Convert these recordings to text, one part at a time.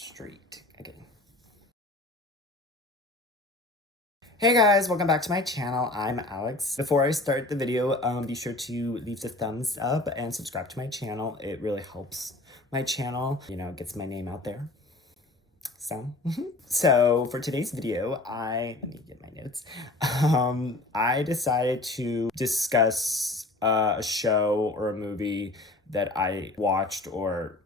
straight again. Hey guys, welcome back to my channel. I'm Alex. Before I start the video, be sure to leave the thumbs up and subscribe to my channel. It really helps my channel, gets my name out there. So for today's video, let me get my notes. I decided to discuss a show or a movie that I watched or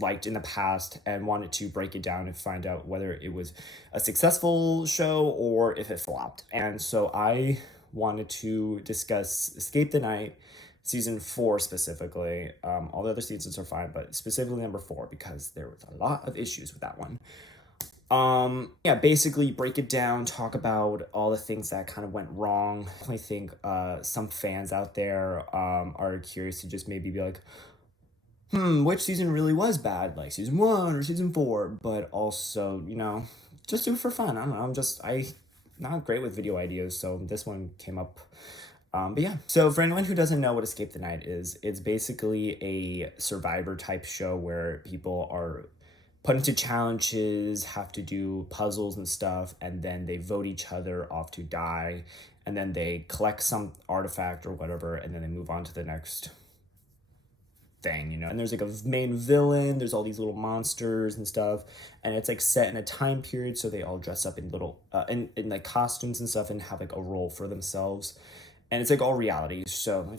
liked in the past and wanted to break it down and find out whether it was a successful show or if it flopped. And so I wanted to discuss Escape the Night, season 4 specifically. All the other seasons are fine, but specifically number 4 because there was a lot of issues with that one. Basically break it down, talk about all the things that kind of went wrong. I think some fans out there are curious to just maybe be like, which season really was bad, like season 1 or season 4, but also, just do it for fun. I don't know, I'm not great with video ideas, so this one came up. But yeah, so for anyone who doesn't know what Escape the Night is, it's basically a Survivor type show where people are put into challenges, have to do puzzles and stuff, and then they vote each other off to die, and then they collect some artifact or whatever, and then they move on to the next thing, and there's like a main villain, there's all these little monsters and stuff, and it's like set in a time period, so they all dress up in little in like costumes and stuff and have like a role for themselves, and it's like all reality. So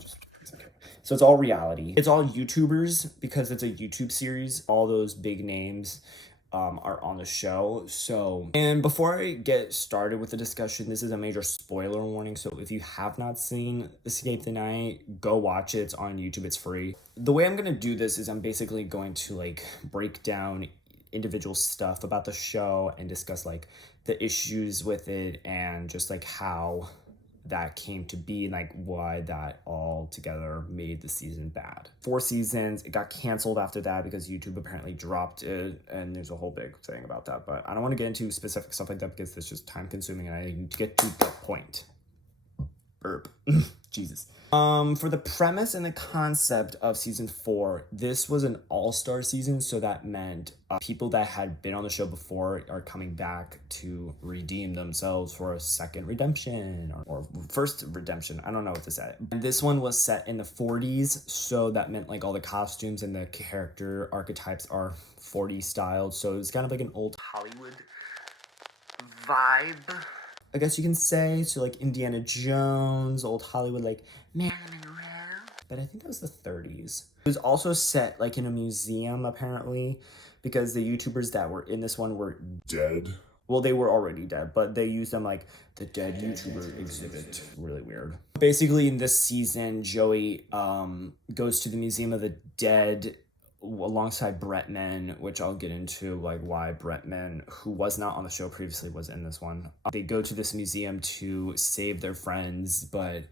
it's all reality, it's all YouTubers because it's a YouTube series. All those big names are on the show. So, and before I get started with the discussion, this is a major spoiler warning. So if you have not seen Escape the Night, go watch it. It's on YouTube. It's free. The way I'm going to do this is I'm basically going to like break down individual stuff about the show and discuss like the issues with it and just like how that came to be and like why that all together made the season bad. 4 seasons, it got canceled after that because YouTube apparently dropped it, and there's a whole big thing about that, but I don't want to get into specific stuff like that because it's just time consuming and I need to get to the point. Burp. Jesus. For the premise and the concept of season 4, this was an all-star season, so that meant people that had been on the show before are coming back to redeem themselves for a second redemption or first redemption. I don't know what to say. And this one was set in the 40s, so that meant like all the costumes and the character archetypes are 40s styled, so it's kind of like an old Hollywood vibe, I guess you can say. So like Indiana Jones, old Hollywood, like Marilyn Monroe. But I think that was the 30s. It was also set like in a museum apparently, because the YouTubers that were in this one were dead. Well, they were already dead, but they used them like the dead YouTuber exhibit. Really weird. Basically in this season, Joey goes to the Museum of the Dead alongside Bretman, which I'll get into like why Bretman, who was not on the show previously, was in this one. They go to this museum to save their friends, but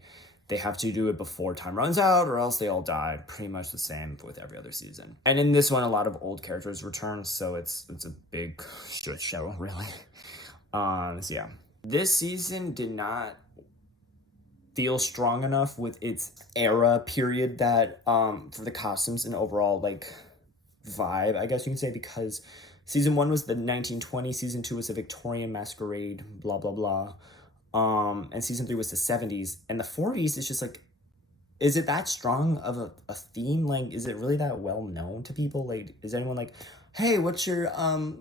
they have to do it before time runs out or else they all die. Pretty much the same with every other season. And in this one, a lot of old characters return, so it's a big shit show, really. So yeah. This season did not feel strong enough with its era period that for the costumes and overall like vibe, I guess you can say, because season 1 was the 1920s, season 2 was the Victorian masquerade, blah blah blah, and season 3 was the 70s, and the 40s is just like, is it that strong of a theme? Like, is it really that well known to people? Like, is anyone like, hey, what's your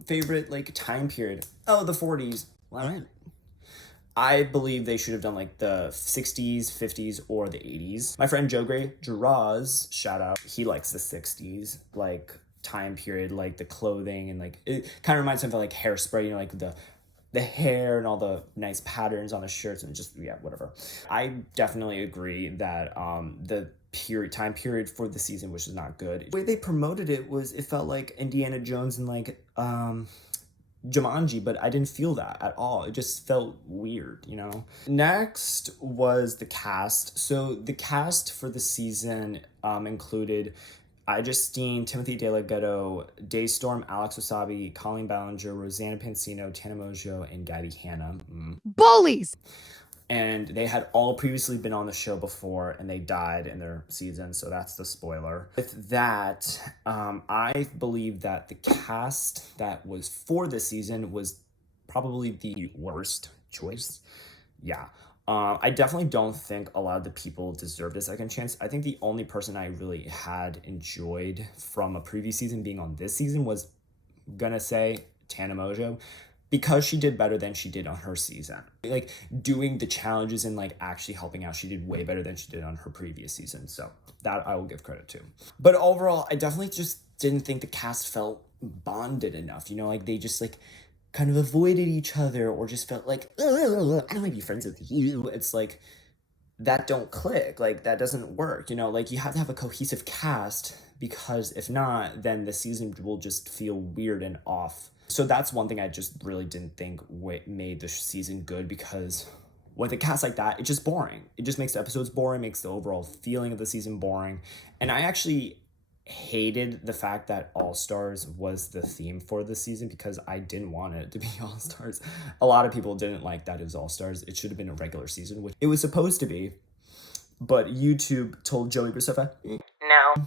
favorite like time period? Oh, the 40s. All right. I believe they should have done like the 60s, 50s, or the 80s. My friend Joe Gray draws, shout out, he likes the 60s, like time period, like the clothing, and like it kind of reminds him of like Hairspray, like the hair and all the nice patterns on the shirts and just, yeah, whatever. I definitely agree that the time period for the season was just not good. The way they promoted it was, it felt like Indiana Jones and like Jumanji, but I didn't feel that at all. It just felt weird, Next was the cast. So the cast for the season included Justine, Timothy De La Ghetto, Daystorm, Alex Wasabi, Colleen Ballinger, Rosanna Pansino, Tana Mojo, and Gabbie Hanna. Bullies! And they had all previously been on the show before, and they died in their season, so that's the spoiler. With that, I believe that the cast that was for this season was probably the worst choice. Yeah. I definitely don't think a lot of the people deserved a second chance. I think the only person I really had enjoyed from a previous season being on this season was gonna say Tana Mojo, because she did better than she did on her season. Like, doing the challenges and like actually helping out, she did way better than she did on her previous season. So that I will give credit to. But overall, I definitely just didn't think the cast felt bonded enough. You know, like they just like kind of avoided each other, or just felt like, I don't want to be friends with you. It's like, that don't click. Like, that doesn't work. You know, like you have to have a cohesive cast, because if not, then the season will just feel weird and off. So that's one thing I just really didn't think made the season good, because with a cast like that, it's just boring. It just makes the episodes boring, makes the overall feeling of the season boring. And I actually hated the fact that All Stars was the theme for this season, because I didn't want it to be All Stars. A lot of people didn't like that it was All Stars. It should have been a regular season, which it was supposed to be. But YouTube told Joey Graceffa, no.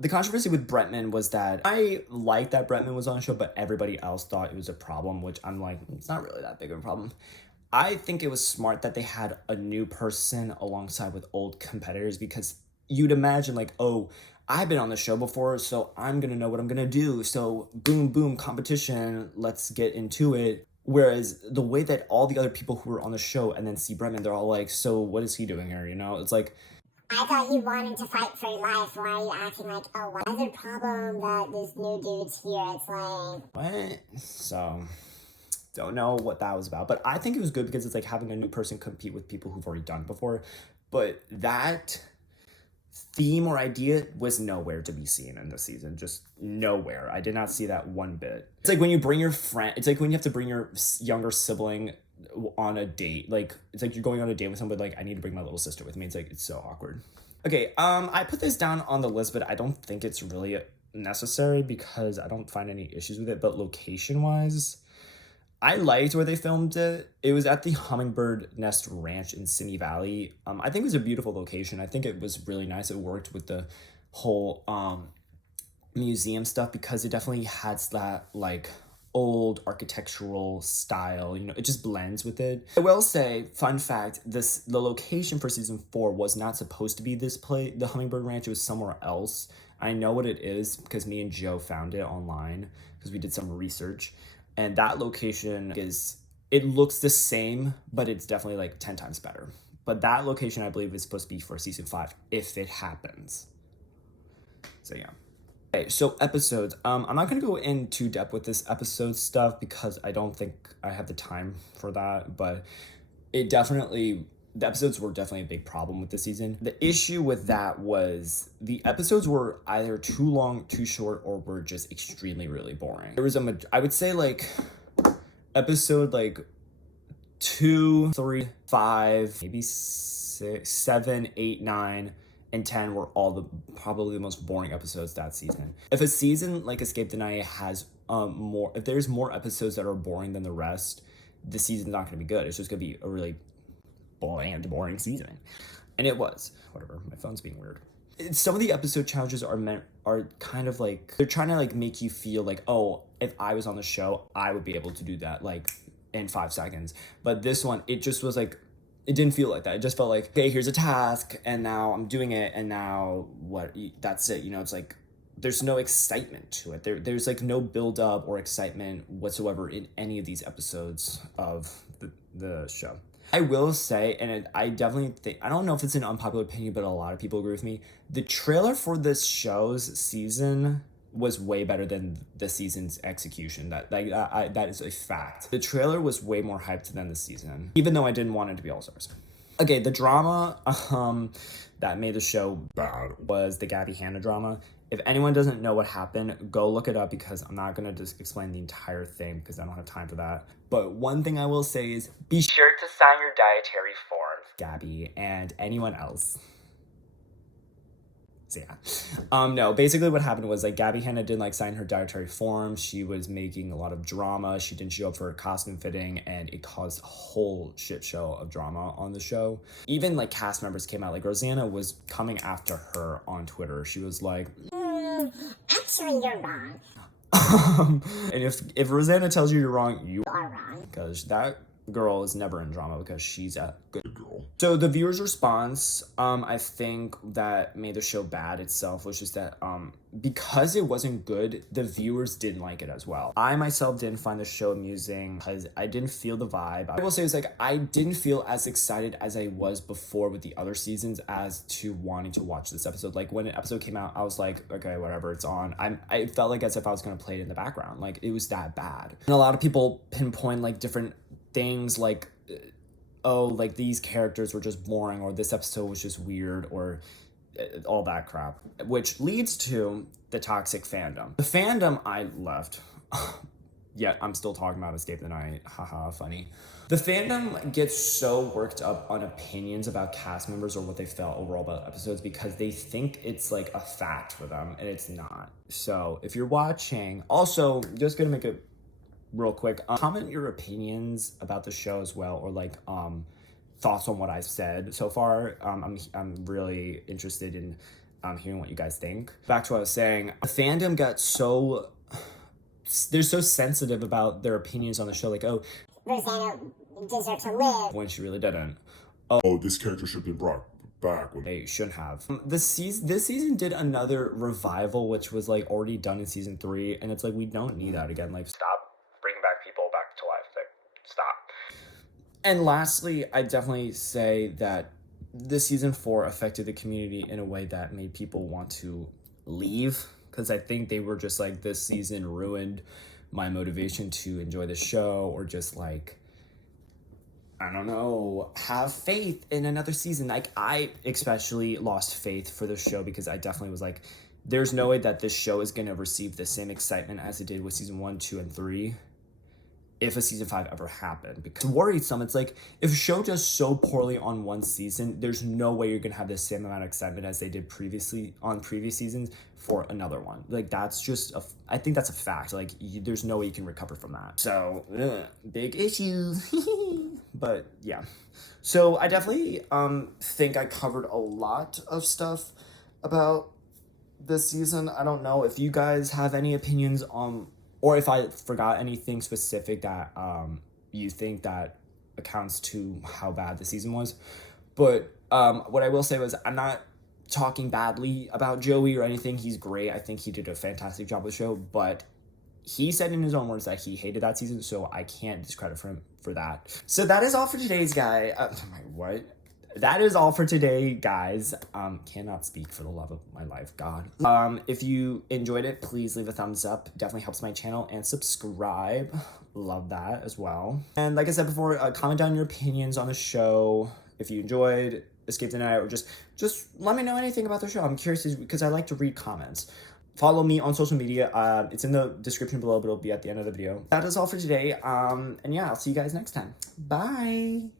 The controversy with Bretman was that I liked that Bretman was on the show, but everybody else thought it was a problem, which I'm like, it's not really that big of a problem. I think it was smart that they had a new person alongside with old competitors, because you'd imagine like, oh, I've been on the show before, so I'm going to know what I'm going to do. So boom, boom, competition, let's get into it. Whereas the way that all the other people who were on the show and then see Bretman, they're all like, so what is he doing here? You know, it's like, I thought you wanted to fight for your life. Why are you acting like, oh, why is there a problem that this new dude's here? It's like, what? So don't know what that was about. But I think it was good, because it's like having a new person compete with people who've already done it before. But that theme or idea was nowhere to be seen in this season. Just nowhere. I did not see that one bit. It's like when you bring your friend, it's like when you have to bring your younger sibling on a date. Like, it's like you're going on a date with somebody, like, I need to bring my little sister with me. It's like, it's so awkward. Okay, I put this down on the list, but I don't think it's really necessary, because I don't find any issues with it. But location-wise, I liked where they filmed it. It was at the Hummingbird Nest Ranch in Simi Valley. I think it was a beautiful location. I think it was really nice. It worked with the whole museum stuff, because it definitely has that like old architectural style. You know, it just blends with it. I will say, fun fact, the location for season 4 was not supposed to be this place, the Hummingbird Ranch. It was somewhere else. I know what it is because me and Joe found it online, because we did some research. And that location it looks the same, but it's definitely like 10 times better. But that location, I believe, is supposed to be for season 5, if it happens. So yeah. Okay, so episodes. I'm not going to go in too depth with this episode stuff, because I don't think I have the time for that. But the episodes were definitely a big problem with the season. The issue with that was the episodes were either too long, too short, or were just extremely, really boring. There was I would say like episode like 2, 3, 5, maybe 6, 7, 8, 9, and 10 were all probably the most boring episodes that season. If a season like Escape the Night has if there's more episodes that are boring than the rest, the season's not going to be good. It's just going to be a really boring season. And it was. Whatever, my phone's being weird. Some of the episode challenges are kind of like, they're trying to like make you feel like, oh, if I was on the show, I would be able to do that like in 5 seconds. But this one, it just was like, it didn't feel like that. It just felt like, okay, here's a task, and now I'm doing it, and now what? That's it. You know, it's like, there's no excitement to it. There's like no build up or excitement whatsoever in any of these episodes of the show. I will say, and I definitely think, I don't know if it's an unpopular opinion, but a lot of people agree with me. The trailer for this show's season was way better than the season's execution. That is a fact. The trailer was way more hyped than the season, even though I didn't want it to be All Stars. Okay, the drama that made the show bad was the Gabbie Hanna drama. If anyone doesn't know what happened, go look it up, because I'm not going to just explain the entire thing, because I don't have time for that. But one thing I will say is, be sure to sign your dietary forms, Gabbie, and anyone else. So yeah. No, basically what happened was like Gabbie Hanna didn't like sign her dietary form. She was making a lot of drama. She didn't show up for her costume fitting, and it caused a whole shit show of drama on the show. Even like cast members came out. Like Rosanna was coming after her on Twitter. She was like, actually, you're wrong. And if Rosanna tells you you're wrong, you are wrong. Because that girl is never in drama because she's a good girl. So the viewers' response, I think that made the show bad itself was just that because it wasn't good, the viewers didn't like it as well. I myself didn't find the show amusing because I didn't feel the vibe. I will say it's like I didn't feel as excited as I was before with the other seasons as to wanting to watch this episode. Like when an episode came out, I was like, okay, whatever, it's on. I felt like as if I was gonna play it in the background. Like it was that bad. And a lot of people pinpoint like different things like, oh, like these characters were just boring, or this episode was just weird, or all that crap, which leads to the toxic fandom. The fandom I left, yet I'm still talking about Escape the Night, haha, funny. The fandom gets so worked up on opinions about cast members or what they felt overall about episodes because they think it's like a fact for them, and it's not. So if you're watching, also, just gonna make it real quick, comment your opinions about the show as well, or like thoughts on what I've said so far. I'm really interested in hearing what you guys think. Back to what I was saying, the fandom got so, they're so sensitive about their opinions on the show, like, oh, Rosanna deserves to live, when she really didn't. Oh, this character should be brought back. They shouldn't have. This season did another revival, which was like already done in season 3, and it's like we don't need that again. Like, stop bringing back people back to life. Like, stop. And lastly, I definitely say that this season 4 affected the community in a way that made people want to leave, because I think they were just like, this season ruined my motivation to enjoy the show, or just like, I don't know, have faith in another season. Like, I especially lost faith for the show because I definitely was like, there's no way that this show is going to receive the same excitement as it did with season 1, 2, and 3 if a season 5 ever happened. Because worrisome, it's like, if a show does so poorly on one season, there's no way you're going to have the same amount of excitement as they did previously on previous seasons for another one. Like, that's just, I think that's a fact. Like, there's no way you can recover from that. So, big issues. But, yeah. So, I definitely think I covered a lot of stuff about this season. I don't know if you guys have any opinions on, or if I forgot anything specific that you think that accounts to how bad the season was. But what I will say was, I'm not talking badly about Joey or anything. He's great. I think he did a fantastic job with the show. But he said in his own words that he hated that season, so I can't discredit him for that. So that is all for today's guy. What? That is all for today, guys. Cannot speak for the love of my life, God. If you enjoyed it, please leave a thumbs up. Definitely helps my channel, and subscribe. Love that as well. And like I said before, comment down your opinions on the show. If you enjoyed Escape the Night, or just let me know anything about the show. I'm curious because I like to read comments. Follow me on social media. It's in the description below, but it'll be at the end of the video. That is all for today. And yeah, I'll see you guys next time. Bye.